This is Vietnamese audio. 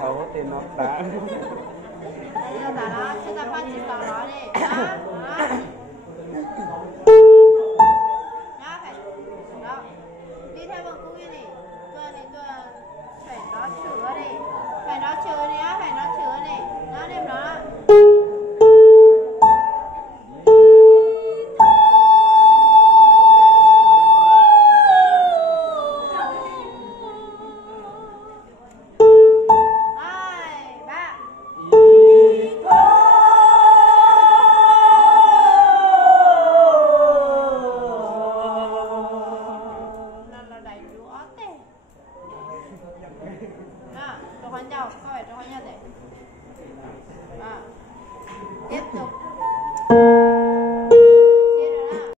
6 tiền nó đá. Bây giờ nó chúng ta phát triển nó đi đó. Đó phải đó. Đi theo vòng cung như này. Tôi phải nó chữa đi. Phải nó chữa đi á, phải nó chữa đi. Nó đem nó. Cho khoan nhau, các bạn cho khoan nhau để tiếp tục